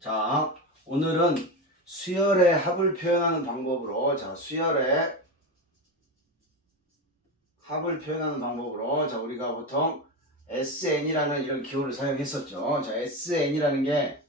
자, 오늘은 수열의 합을 표현하는 방법으로, 우리가 보통 SN이라는 이런 기호를 사용했었죠. 자, SN이라는 게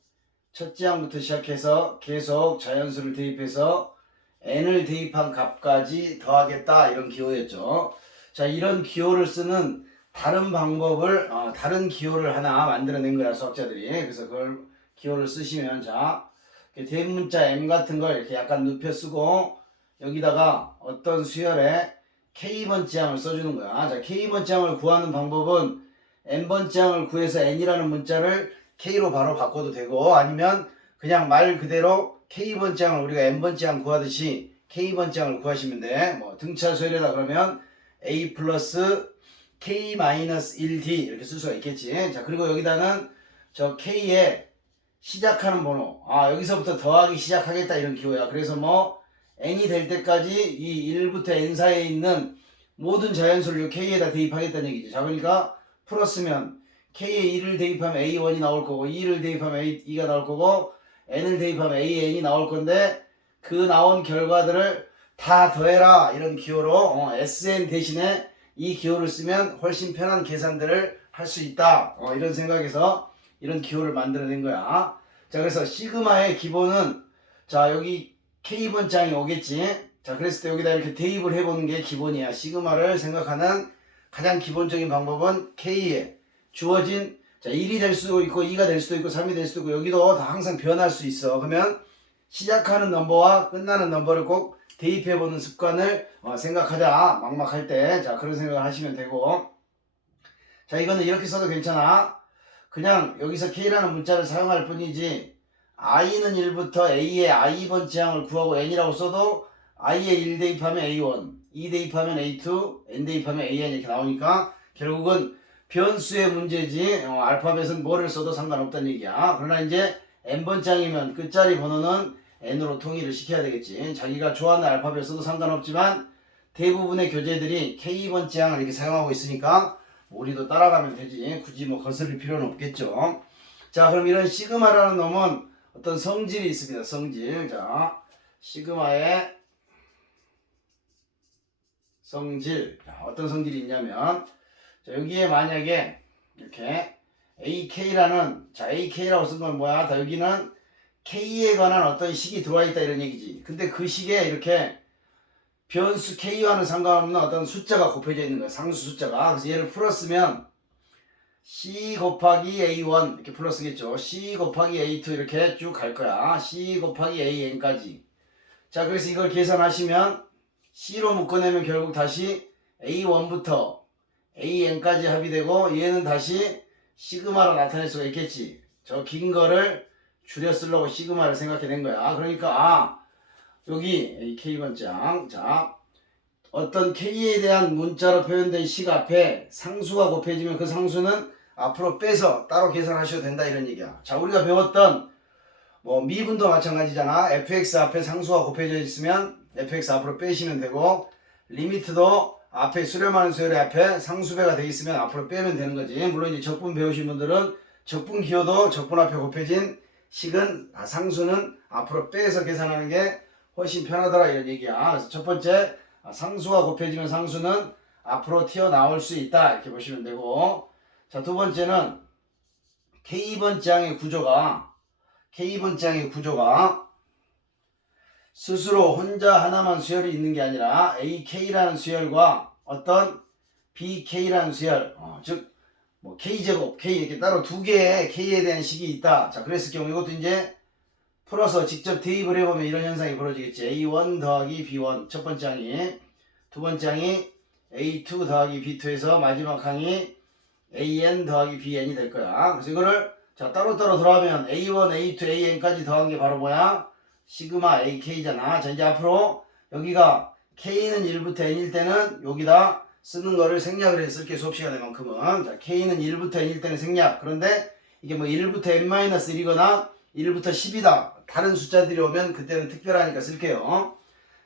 첫째 항부터 시작해서 계속 자연수를 대입해서 n을 대입한 값까지 더하겠다, 이런 기호였죠. 자, 이런 기호를 쓰는 다른 방법을, 다른 기호를 하나 만들어낸 거야, 수학자들이. 그래서 그걸 기호를 쓰시면, 자, 대문자 m 같은 걸 이렇게 약간 눕혀 쓰고, 여기다가 어떤 수열에 k번째 항을 써주는 거야. 자, k번째 항을 구하는 방법은 n번째 항을 구해서 n이라는 문자를 k로 바로 바꿔도 되고, 아니면 그냥 말 그대로 k번째 항을 우리가 n번째 항 구하듯이 k번째 항을 구하시면 돼. 뭐 등차 수열에다 그러면 a 플러스 k 마이너스 1d 이렇게 쓸 수가 있겠지. 자, 그리고 여기다는 저 k에 시작하는 번호, 여기서부터 더하기 시작하겠다, 이런 기호야. 그래서 뭐 n이 될 때까지 이 1부터 n 사이에 있는 모든 자연수를 k에다 대입하겠다는 얘기지. 자, 그러니까 풀었으면 k에 1을 대입하면 a1이 나올 거고, 2를 대입하면 a2가 나올 거고, n을 대입하면 an이 나올 건데, 그 나온 결과들을 다 더해라, 이런 기호로 sn 대신에 이 기호를 쓰면 훨씬 편한 계산들을 할 수 있다, 이런 생각에서 이런 기호를 만들어낸 거야. 자, 그래서 시그마의 기본은, 자, 여기 k번째 항이 오겠지. 자, 그랬을 때 여기다 이렇게 대입을 해보는 게 기본이야. 시그마를 생각하는 가장 기본적인 방법은 k에 주어진, 자, 1이 될 수도 있고 2가 될 수도 있고 3이 될 수도 있고, 여기도 다 항상 변할 수 있어. 그러면 시작하는 넘버와 끝나는 넘버를 꼭 대입해보는 습관을 생각하자, 막막할 때. 자, 그런 생각을 하시면 되고, 자, 이거는 이렇게 써도 괜찮아. 그냥 여기서 k라는 문자를 사용할 뿐이지, i는 1부터 a의 i번째 항을 구하고 n이라고 써도 i에 1 대입하면 a1, 2 대입하면 a2, n 대입하면 an 이렇게 나오니까 결국은 변수의 문제지, 알파벳은 뭐를 써도 상관없다는 얘기야. 그러나 이제 n번째 항이면 끝자리 번호는 n으로 통일을 시켜야 되겠지. 자기가 좋아하는 알파벳 써도 상관없지만 대부분의 교재들이 k번째 항을 이렇게 사용하고 있으니까 우리도 따라가면 되지. 굳이 뭐 거슬릴 필요는 없겠죠. 자, 그럼 이런 시그마라는 놈은 어떤 성질이 있습니다. 성질. 자, 시그마의 성질. 자, 어떤 성질이 있냐면, 자, 여기에 만약에 이렇게 ak라는, 자, ak라고 쓴 건 뭐야? 다 여기는 k에 관한 어떤 식이 들어와 있다, 이런 얘기지. 근데 그 식에 이렇게 변수 k와는 상관없는 어떤 숫자가 곱해져 있는 거야. 상수 숫자가. 그래서 얘를 풀었으면 c 곱하기 a1 이렇게 플러스겠죠. c 곱하기 a2 이렇게 쭉 갈 거야. c 곱하기 an까지. 자, 그래서 이걸 계산하시면 c로 묶어내면 결국 다시 a1부터 an까지 합이 되고, 얘는 다시 시그마로 나타낼 수가 있겠지. 저 긴 거를 줄여 쓰려고 시그마를 생각해낸 거야. 그러니까 여기 k번장, 자, 어떤 k에 대한 문자로 표현된 식 앞에 상수가 곱해지면 그 상수는 앞으로 빼서 따로 계산하셔도 된다, 이런 얘기야. 자, 우리가 배웠던 뭐 미분도 마찬가지잖아. fx 앞에 상수가 곱해져 있으면 fx 앞으로 빼시면 되고, 리미트도 앞에 수렴하는 수열의 앞에 상수배가 돼 있으면 앞으로 빼면 되는 거지. 물론 이제 적분 배우신 분들은 적분 기호도 적분 앞에 곱해진 식은, 상수는 앞으로 빼서 계산하는 게 훨씬 편하더라, 이런 얘기야. 그래서 첫 번째, 상수가 곱해지면 상수는 앞으로 튀어나올 수 있다, 이렇게 보시면 되고, 자, 두 번째는 k번째 항의 구조가 스스로 혼자 하나만 수열이 있는 게 아니라 ak라는 수열과 어떤 bk라는 수열, 즉 뭐 k제곱, k 이렇게 따로 두 개의 k에 대한 식이 있다. 자, 그랬을 경우 이것도 이제 풀어서 직접 대입을 해보면 이런 현상이 벌어지겠지. a1 더하기 b1 첫 번째 항이, 두 번째 항이 a2 더하기 b2에서 마지막 항이 an 더하기 bn이 될 거야. 그래서 이거를, 자, 따로따로 들어가면 a1, a2, an까지 더한 게 바로 뭐야? 시그마 ak잖아. 자, 이제 앞으로 여기가 k는 1부터 n일 때는 여기다 쓰는 거를 생략을 해서 쓸게, 수업 시간에만큼은. 자, k는 1부터 n일 때는 생략. 그런데 이게 뭐 1부터 n-1이거나 1부터 10이다, 다른 숫자들이 오면 그때는 특별하니까 쓸게요.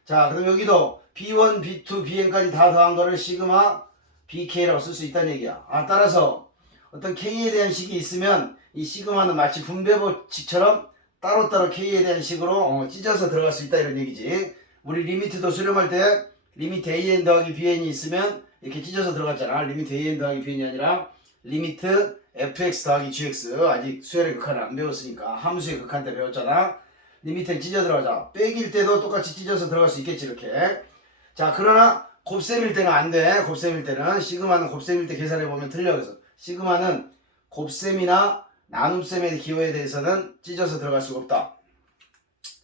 자, 그럼 여기도 b1, b2, bn까지 다 더한 거를 시그마 bk라고 쓸 수 있다는 얘기야. 따라서 어떤 k에 대한 식이 있으면 이 시그마는 마치 분배 법칙처럼 따로따로 K에 대한 식으로 찢어서 들어갈 수 있다 이런 얘기지. 우리 리미트도 수렴할 때 리미트 AN 더하기 BN이 있으면 이렇게 찢어서 들어갔잖아. 리미트 AN 더하기 BN이 아니라 리미트 fx 더하기 gx. 아직 수열의 극한을 안 배웠으니까 함수의 극한 때 배웠잖아. 리미트는 찢어 들어가자. 빼기일 때도 똑같이 찢어서 들어갈 수 있겠지 이렇게. 자, 그러나 곱셈일 때는 안 돼. 곱셈일 때는 시그마는 곱셈일 때 계산해보면 틀려. 그래서 시그마는 곱셈이나 나눔셈의 기호에 대해서는 찢어서 들어갈 수가 없다.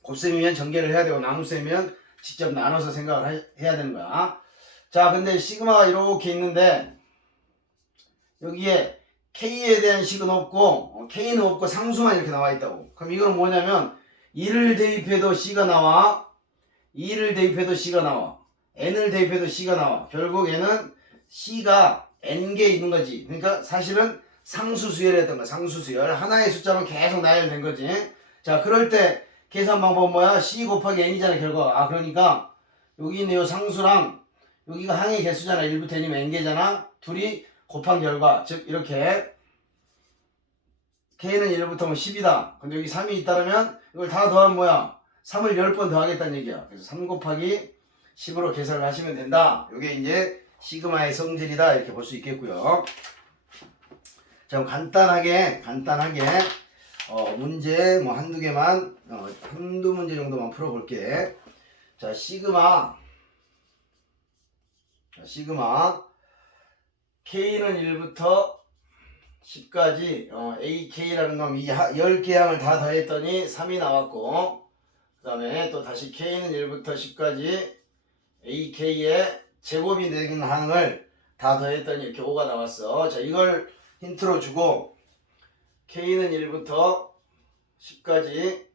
곱셈이면 전개를 해야 되고 나눔셈이면 직접 나눠서 생각을 해야 되는 거야. 자, 근데 시그마가 이렇게 있는데 여기에 K에 대한 식은 없고 K는 없고 상수만 이렇게 나와 있다고. 그럼 이건 뭐냐면 1을 대입해도 C가 나와, 2를 대입해도 C가 나와, N을 대입해도 C가 나와. 결국 얘는 C가 N개 있는 거지. 그러니까 사실은 상수수열이었던 거야. 상수수열. 하나의 숫자만 계속 나열된 거지. 자, 그럴 때 계산 방법은 뭐야? C 곱하기 N이잖아 결과가. 그러니까 여기 있는 요 상수랑 여기가 항의 개수잖아. 1부터 N이면 N개잖아. 둘이 곱한 결과. 즉 이렇게 K는 1부터 뭐 10이다. 근데 여기 3이 있다면 이걸 다 더하면 뭐야? 3을 10번 더하겠다는 얘기야. 그래서 3 곱하기 10으로 계산을 하시면 된다. 이게 이제 시그마의 성질이다. 이렇게 볼 수 있겠고요. 자, 간단하게 문제 뭐 한두 개만 한두 문제 정도만 풀어볼게. 자, 시그마 K는 1부터 10까지 AK라는 놈 이 10개 항을 다 더했더니 3이 나왔고, 그 다음에 또 다시 K는 1부터 10까지 AK의 제곱이 되는 항을 다 더했더니 이렇게 5가 나왔어. 자, 이걸 힌트로 주고 K는 1부터 10까지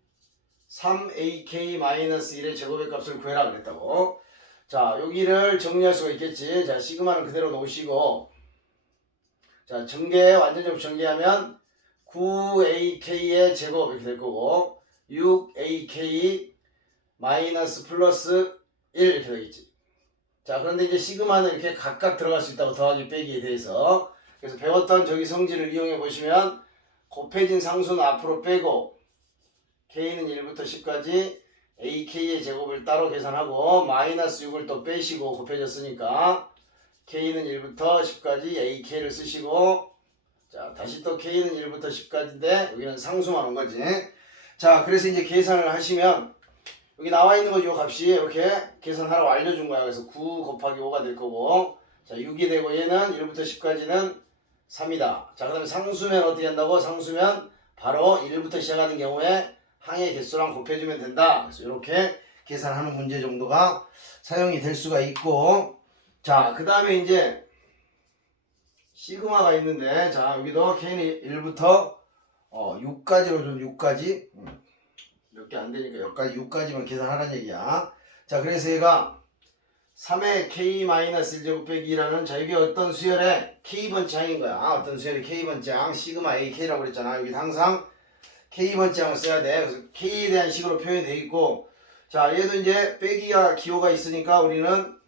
3AK-1의 제곱의 값을 구해라 그랬다고. 자, 여기를 정리할 수가 있겠지. 자, 시그마는 그대로 놓으시고, 자, 완전적으로 전개하면 9AK의 제곱 이렇게 될 거고 6AK 마이너스 플러스 1 이렇게 되겠지. 자, 그런데 이제 시그마는 이렇게 각각 들어갈 수 있다고 더하기 빼기에 대해서. 그래서 배웠던 저기 성질을 이용해 보시면 곱해진 상수는 앞으로 빼고 K는 1부터 10까지 AK의 제곱을 따로 계산하고 마이너스 6을 또 빼시고 곱해졌으니까 K는 1부터 10까지 AK를 쓰시고, 자, 다시 또 K는 1부터 10까지인데 여기는 상수만 온 거지. 자, 그래서 이제 계산을 하시면 여기 나와 있는 거 요 값이 이렇게 계산하라고 알려준 거야. 그래서 9 곱하기 5가 될 거고, 자, 6이 되고 얘는 1부터 10까지는 3이다. 자, 그 다음에 상수면 어떻게 한다고? 상수면 바로 1부터 시작하는 경우에 항의 개수랑 곱해주면 된다. 그래서 이렇게 계산하는 문제 정도가 사용이 될 수가 있고, 자, 그 다음에 이제 시그마가 있는데, 자, 여기도 K는 1부터 6까지로 좀 6까지 몇 개 안 되니까 여기까지 6까지만 계산하라는 얘기야. 자, 그래서 얘가 3의 K-1제곱 빼기라는, 자, 이게 어떤 수열의 K번째 항인 거야. 어떤 수열의 K번째 항, 시그마 AK라고 그랬잖아. 여기 항상 K번째 항을 써야 돼. 그래서 K에 대한 식으로 표현이 돼 있고, 자, 얘도 이제 빼기가 기호가 있으니까 우리는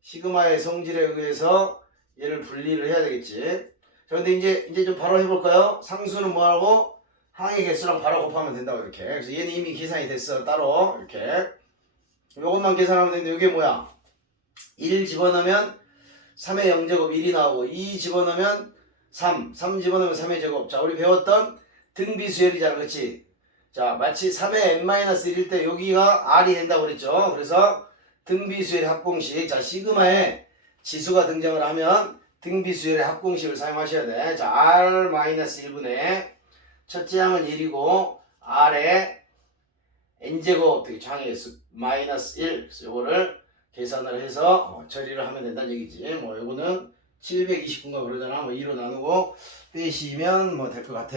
시그마의 성질에 의해서 얘를 분리를 해야 되겠지. 자, 근데 이제 좀 바로 해볼까요? 상수는 뭐하고? 항의 개수랑 바로 곱하면 된다고 이렇게. 그래서 얘는 이미 계산이 됐어. 따로 이렇게. 요것만 계산하면 되는데 이게 뭐야? 1 집어넣으면 3의 0제곱 1이 나오고, 2 집어넣으면 3 집어넣으면 3의 제곱. 자, 우리 배웠던 등비수열이잖아. 그렇지? 자, 마치 3의 n-1일 때 여기가 r이 된다고 그랬죠. 그래서 등비수열의 합공식. 자, 시그마에 지수가 등장을 하면 등비수열의 합공식을 사용하셔야 돼. 자, r-1분의 첫째 항은 1이고 r의 n제곱 되게 장의 수 마이너스 1. 그래서 요거를 계산을 해서 처리를 하면 된다는 얘기지. 뭐 요거는 729인가 그러잖아. 뭐 2로 나누고 빼시면 뭐 될 것 같아.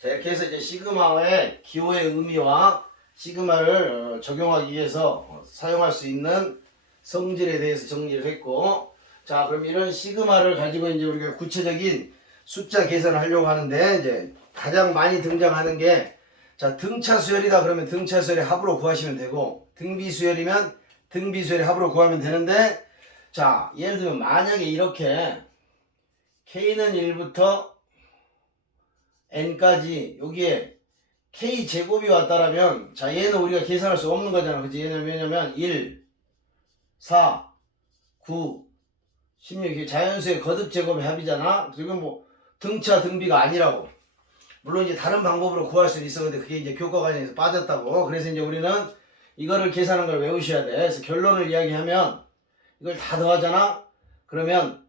자, 이렇게 해서 이제 시그마의 기호의 의미와 시그마를 적용하기 위해서 사용할 수 있는 성질에 대해서 정리를 했고, 자, 그럼 이런 시그마를 가지고 이제 우리가 구체적인 숫자 계산을 하려고 하는데, 이제 가장 많이 등장하는 게, 자, 등차 수열이다 그러면 등차 수열의 합으로 구하시면 되고, 등비 수열이면 등비 수열의 합으로 구하면 되는데, 자, 예를 들면 만약에 이렇게 K는 1부터 n까지 여기에 k 제곱이 왔다라면 자 얘는 우리가 계산할 수 없는 거잖아. 그치? 얘는 왜냐면 1, 4, 9, 16 이게 자연수의 거듭 제곱의 합이잖아. 그리고 뭐 등차 등비가 아니라고. 물론 이제 다른 방법으로 구할 수는 있었는데 그게 이제 교과 과정에서 빠졌다고. 그래서 이제 우리는 이거를 계산한 걸 외우셔야 돼. 그래서 결론을 이야기하면 이걸 다 더하잖아. 그러면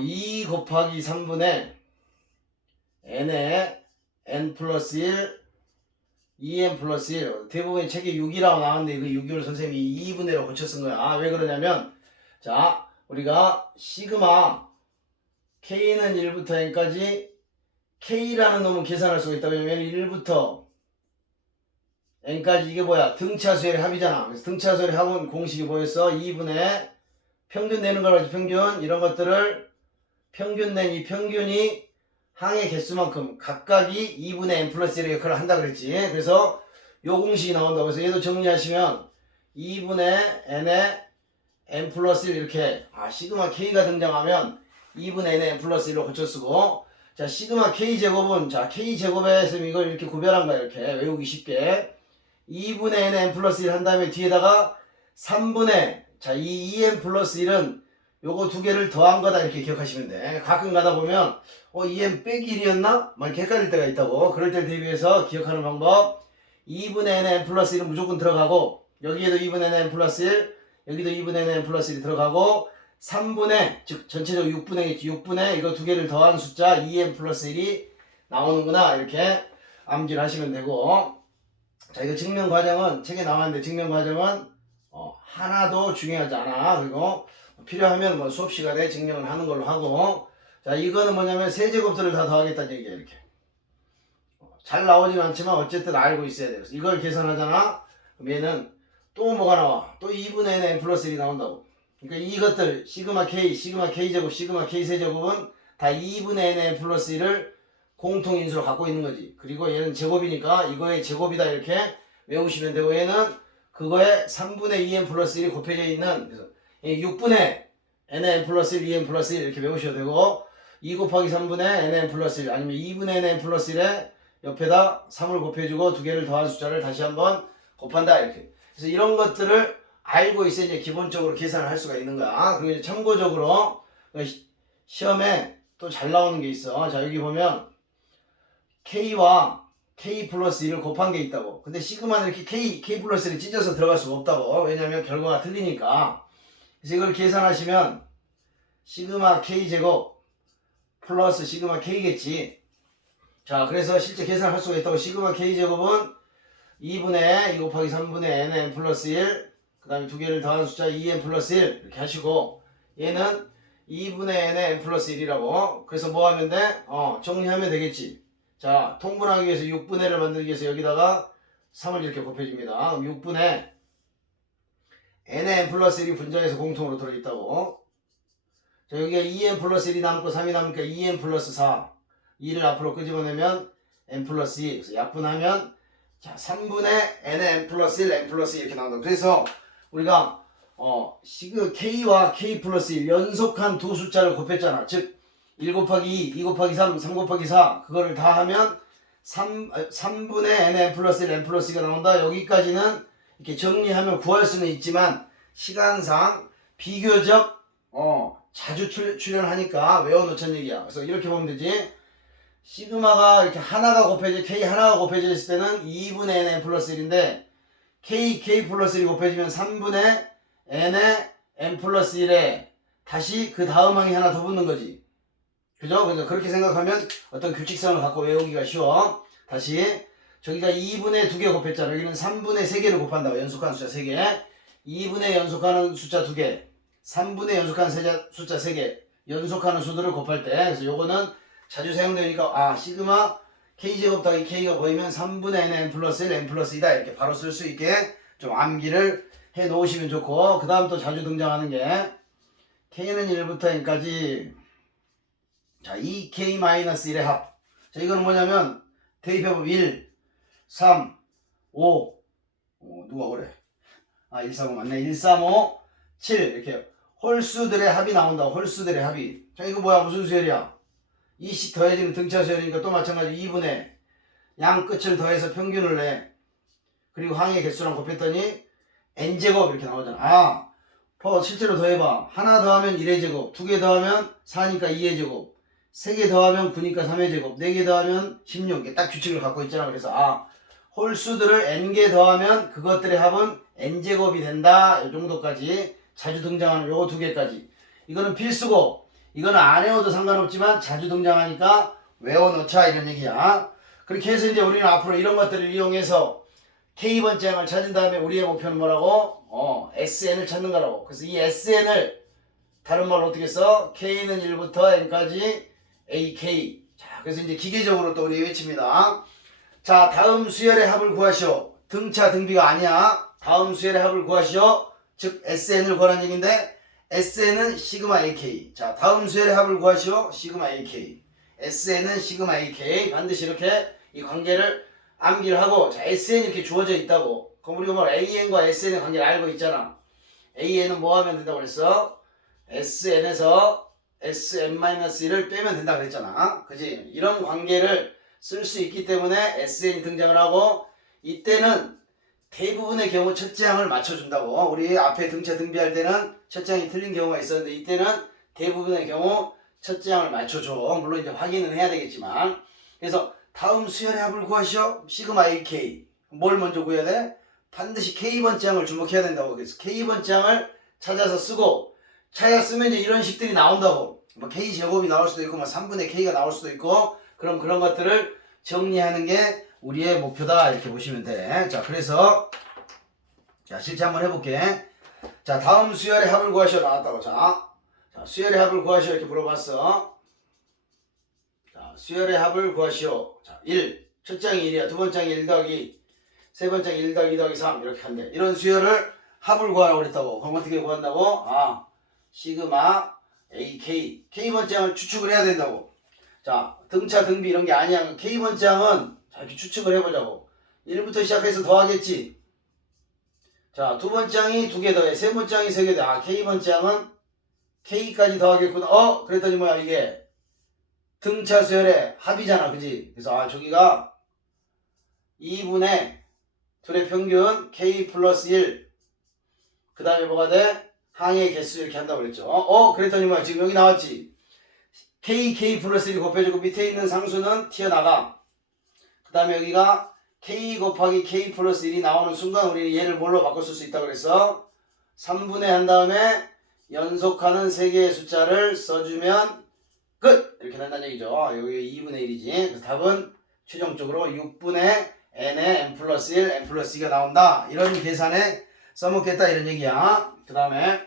2 곱하기 3분의 n에 n 플러스 1 2n 플러스 1 대부분 책에 6이라고 나왔는데 그 6을 선생님이 2분의 1로 고쳐 쓴 거야. 왜 그러냐면 자 우리가 시그마 k는 1부터 n까지 k라는 놈은 계산할 수가 있다. 왜냐면 1부터 n까지 이게 뭐야? 등차수의 합이잖아. 그래서 등차수의 합은 공식이 뭐였어? 2분의 평균 내는 걸 가지고 평균 이런 것들을 평균 낸 이 평균이 항의 개수만큼 각각이 2분의 n 플러스 1의 역할을 한다 그랬지. 그래서 요 공식이 나온다고 해서 얘도 정리하시면 2분의 n에 n 플러스 1 이렇게 시그마 k가 등장하면 2분의 n에 n 플러스 1로 고쳐 쓰고 자 시그마 k 제곱은 자 k 제곱에서 이걸 이렇게 구별한 거야. 이렇게 외우기 쉽게 2분의 n 플러스 1 한 다음에 뒤에다가 3분의 자 이 2n 플러스 1은 요거 두 개를 더한 거다 이렇게 기억하시면 돼. 가끔 가다 보면 2n 빼기 1이었나? 막 이렇게 헷갈릴 때가 있다고. 그럴 때 대비해서 기억하는 방법 2분의 n 플러스 1은 무조건 들어가고 여기에도 2분의 n 플러스 1 여기도 2분의 n 플러스 1이 들어가고 3분의 즉 전체적으로 6분의 6분의 이거 두 개를 더한 숫자 2n 플러스 1이 나오는구나 이렇게 암기를 하시면 되고 자 이거 증명 과정은 책에 나왔는데 증명 과정은 하나도 중요하지 않아. 그리고 필요하면 뭐 수업 시간에 증명을 하는 걸로 하고 자 이거는 뭐냐면 세제곱들을 다 더하겠다는 얘기야. 이렇게 잘 나오진 않지만 어쨌든 알고 있어야 돼. 그래서 이걸 계산하잖아. 그럼 얘는 또 뭐가 나와? 또 2분의 n 플러스 1이 나온다고. 그러니까 이것들 시그마 k 제곱 시그마 k 세제곱은 다 2분의 n 플러스 1을 공통인수로 갖고 있는 거지. 그리고 얘는 제곱이니까 이거의 제곱이다 이렇게 외우시면 되고 얘는 그거에 3분의 2n 플러스 1이 곱해져 있는 그래서 6분의 nn 플러스 1 2n 플러스 1 이렇게 외우셔도 되고 2 곱하기 3분의 nn 플러스 1 아니면 2분의 nn 플러스 1에 옆에다 3을 곱해주고 두 개를 더한 숫자를 다시 한번 곱한다 이렇게. 그래서 이런 것들을 알고 있어야 이제 기본적으로 계산을 할 수가 있는 거야. 그리고 이제 참고적으로 시험에 또 잘 나오는 게 있어. 자 여기 보면 k와 k 플러스 1을 곱한 게 있다고. 근데 시그마는 이렇게 k 플러스 1을 찢어서 들어갈 수가 없다고. 왜냐면 결과가 틀리니까. 그래서 이걸 계산하시면 시그마 k 제곱 플러스 시그마 k겠지. 자 그래서 실제 계산할 수가 있다고. 시그마 k 제곱은 2분의 2 곱하기 3분의 nn 플러스 1 그 다음에 두 개를 더한 숫자 2n 플러스 1 이렇게 하시고 얘는 2분의 nn 플러스 1이라고. 그래서 뭐 하면 돼? 정리하면 되겠지. 자 통분하기 위해서 6분의 1을 만들기 위해서 여기다가 3을 이렇게 곱해줍니다. 그럼 6분의 nn 플러스 1이 분자에서 공통으로 들어있다고. 자 여기가 2n 플러스 1이 남고 3이 남으니까 2n 플러스 4 2를 앞으로 끄집어내면 n 플러스 2 그래서 약분하면 자 3분의 nn 플러스 1 n 플러스 2 이렇게 나온다. 그래서 우리가 시그 k와 k 플러스 1 연속한 두 숫자를 곱했잖아. 즉 1 곱하기 2, 2 곱하기 3, 3 곱하기 4 그거를 다 하면 3분의 nn 플러스 1 n 플러스 2가 나온다. 여기까지는 이렇게 정리하면 구할 수는 있지만 시간상 비교적 자주 출연하니까 외워놓자는 얘기야. 그래서 이렇게 보면 되지. 시그마가 이렇게 하나가 곱해져 k 하나가 곱해져 있을 때는 2분의 nn 플러스 1인데 k 플러스 1이 곱해지면 3분의 n의 n 플러스 1에 다시 그 다음 항이 하나 더 붙는 거지. 그죠? 그래서 그렇게 생각하면 어떤 규칙성을 갖고 외우기가 쉬워. 다시 저기가 2분의 2개 곱했잖아. 여기는 3분의 3개를 곱한다고. 연속한 숫자 3개 2분의 연속하는 숫자 2개 3분의 연속하는 숫자 3개 연속하는 수들을 곱할 때 그래서 요거는 자주 사용되니까 시그마 k제곱 더하기 k가 보이면 3분의 n 플러스 1 n 플러스 2다 이렇게 바로 쓸 수 있게 좀 암기를 해 놓으시면 좋고 그 다음 또 자주 등장하는 게 k는 1부터 n까지 자 2k-1의 합. 자 이거는 뭐냐면 대입해보면 1 3 5 누가 그래 1 3 5 맞네 1 3 5 7 이렇게 홀수들의 합이 나온다. 홀수들의 합이. 자 이거 뭐야 무슨 수열이야 2씩 더해지면 등차 수열이니까 또 마찬가지로 2분의 양 끝을 더해서 평균을 내. 그리고 항의 개수랑 곱했더니 n제곱 이렇게 나오잖아. 실제로 더해봐. 하나 더하면 1의 제곱, 2개 더하면 4니까 2의 제곱, 3개 더하면 9니까 3의 제곱, 4개 더하면 16. 이게 딱 규칙을 갖고 있잖아. 그래서 홀수들을 n개 더하면 그것들의 합은 n제곱이 된다. 이 정도까지 자주 등장하는 요거 2개까지. 이거는 필수고, 이거는 안 외워도 상관없지만 자주 등장하니까 외워놓자 이런 얘기야. 그렇게 해서 이제 우리는 앞으로 이런 것들을 이용해서 K번째 항을 찾은 다음에 우리의 목표는 뭐라고? SN을 찾는 거라고. 그래서 이 SN을 다른 말로 어떻게 써? K는 1부터 N까지 AK. 자, 그래서 이제 기계적으로 또 우리 외칩니다. 자, 다음 수열의 합을 구하시오. 등차 등비가 아니야. 다음 수열의 합을 구하시오. 즉 SN을 구하라는 얘기인데 SN은 시그마 AK. 자, 다음 수열의 합을 구하시오. 시그마 AK. SN은 시그마 AK. 반드시 이렇게 이 관계를 암기를 하고, 자, SN이 이렇게 주어져 있다고. 그럼 우리가 뭐 AN과 SN의 관계를 알고 있잖아. AN은 뭐 하면 된다고 그랬어? SN에서 SM-1을 빼면 된다고 그랬잖아. 그지? 이런 관계를 쓸 수 있기 때문에 SN이 등장을 하고, 이때는 대부분의 경우 첫째 항을 맞춰준다고. 우리 앞에 등차 등비할 때는 첫째 항이 틀린 경우가 있었는데, 이때는 대부분의 경우 첫째 항을 맞춰줘. 물론 이제 확인은 해야 되겠지만. 그래서 다음 수열의 합을 구하시오. 시그마 AK. 뭘 먼저 구해야 돼? 반드시 K번째 항을 주목해야 된다고. 그래서 K번째 항을 찾아서 쓰고, 찾았으면 이제 이런 식들이 나온다고. 뭐 K제곱이 나올 수도 있고, 뭐 3분의 K가 나올 수도 있고, 그럼 그런 것들을 정리하는 게 우리의 목표다. 이렇게 보시면 돼. 자, 그래서, 자, 실제 한번 해볼게. 자, 다음 수열의 합을 구하시오. 나왔다고. 자, 수열의 합을 구하시오. 이렇게 물어봤어. 자, 수열의 합을 구하시오. 자, 1. 첫째 항이 1이야. 두 번째 항이 1 더하기 2. 세 번째 항이 1 더하기 2 더하기 3. 이렇게 한대. 이런 수열을 합을 구하라고 그랬다고. 그럼 어떻게 구한다고? 시그마 AK. K번째 항을 추측을 해야 된다고. 자, 등차 등비 이런 게 아니야. K번째 항은 자, 이렇게 추측을 해보자고. 1부터 시작해서 더하겠지. 자, 두 번째 항이 2개 더해. 세 번째 항이 3개 더해. K번째 항은 K까지 더하겠구나. 그랬더니 뭐야 이게? 등차 수열의 합이잖아. 그지? 그래서 저기가 2분의 둘의 평균 K 플러스 1. 그 다음에 뭐가 돼? 항의 개수 이렇게 한다고 그랬죠. 그랬더니 뭐야? 지금 여기 나왔지? K 플러스 1이 곱해지고 밑에 있는 상수는 튀어나가. 그 다음에 여기가 K 곱하기 K 플러스 1이 나오는 순간 우리 얘를 뭘로 바꿔 쓸 수 있다고 그랬어? 3분의 한 다음에 연속하는 3개의 숫자를 써주면 끝! 이렇게 된다는 얘기죠. 여기 2분의 1이지. 그래서 답은 최종적으로 6분의 n의 n 플러스 1, n 플러스 2가 나온다. 이런 계산에 써먹겠다 이런 얘기야. 그 다음에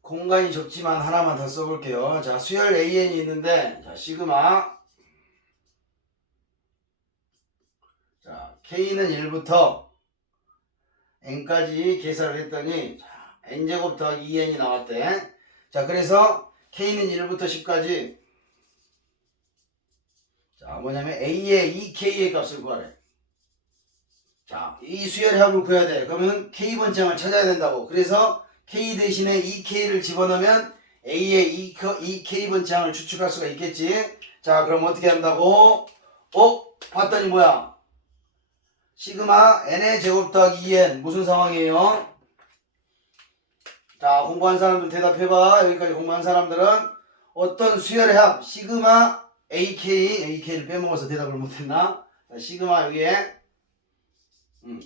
공간이 적지만 하나만 더 써볼게요. 자, 수열 AN이 있는데, 자, 시그마. 자, K는 1부터 N까지 계산을 했더니, 자, N제곱 더하기 2N이 나왔대. 자, 그래서 K는 1부터 10까지. 자, 뭐냐면 A의 EK의 값을 구하래. 자, 이 수열의 합을 구해야 돼. 그러면 K번째 항을 찾아야 된다고. 그래서 K 대신에 EK를 집어넣으면 A의 EK번째 항을 추측할 수가 있겠지. 자, 그럼 어떻게 한다고? 봤더니 뭐야? 시그마 n의 제곱 더하기 2n. 무슨 상황이에요? 자, 공부한 사람들 대답해봐. 여기까지 공부한 사람들은 어떤 수열의 합 시그마 AK를 빼먹어서 대답을 못했나? 자, 시그마 여기에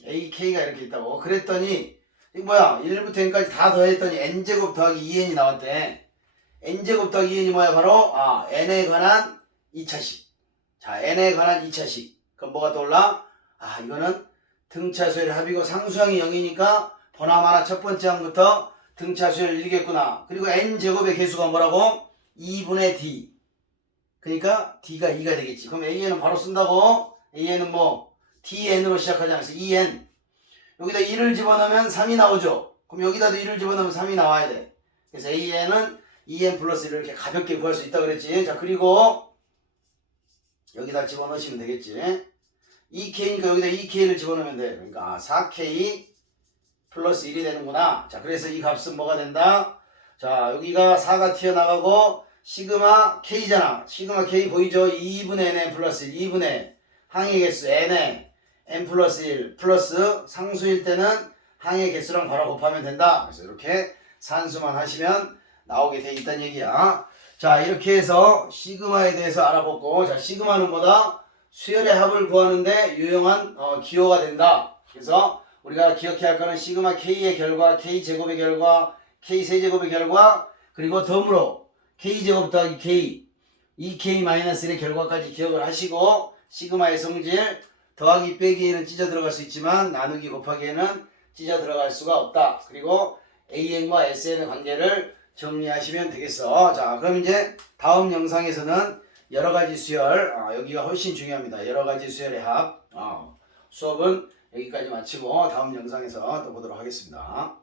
AK가 이렇게 있다고. 그랬더니 이거 뭐야? 1부터 n까지 다 더했더니 n제곱 더하기 2n이 나왔대. n제곱 더하기 2n이 뭐야? 바로 n에 관한 2차식. 자, n에 관한 2차식. 그럼 뭐가 떠올라? 이거는 등차 수열의 합이고 상수항이 0이니까 보나마나 첫 번째 항부터 등차 수열 1이겠구나. 그리고 n제곱의 개수가 뭐라고? 2분의 d. 그러니까 d가 2가 되겠지. 그럼 an은 바로 쓴다고. an은 뭐 dn으로 시작하지 않았어. 2n. 여기다 1을 집어넣으면 3이 나오죠. 그럼 여기다도 1을 집어넣으면 3이 나와야 돼. 그래서 an은 2n 플러스 1을 이렇게 가볍게 구할 수 있다 그랬지. 자, 그리고 여기다 집어넣으시면 되겠지. 2k니까 여기다 2k를 집어넣으면 돼. 그러니까 4k 플러스 1이 되는구나. 자, 그래서 이 값은 뭐가 된다? 자, 여기가 4가 튀어나가고 시그마 K잖아. 시그마 K 보이죠? 2분의 NN 플러스 1, 2분의 항의 개수 N에 N 플러스 1 플러스 상수일 때는 항의 개수랑 바로 곱하면 된다. 그래서 이렇게 산수만 하시면 나오게 돼 있다는 얘기야. 자, 이렇게 해서 시그마에 대해서 알아보고, 자, 시그마는 뭐다? 수열의 합을 구하는데 유용한 기호가 된다. 그래서 우리가 기억해야 할 거는 시그마 K의 결과, K제곱의 결과, K세제곱의 결과, 그리고 덤으로 K제곱 더하기 K, 2K-1의 결과까지 기억을 하시고, 시그마의 성질, 더하기 빼기에는 찢어 들어갈 수 있지만 나누기 곱하기에는 찢어 들어갈 수가 없다. 그리고 AN과 SN의 관계를 정리하시면 되겠어. 자, 그럼 이제 다음 영상에서는 여러가지 수열, 여기가 훨씬 중요합니다. 여러가지 수열의 합. 수업은 여기까지 마치고 다음 영상에서 또 보도록 하겠습니다.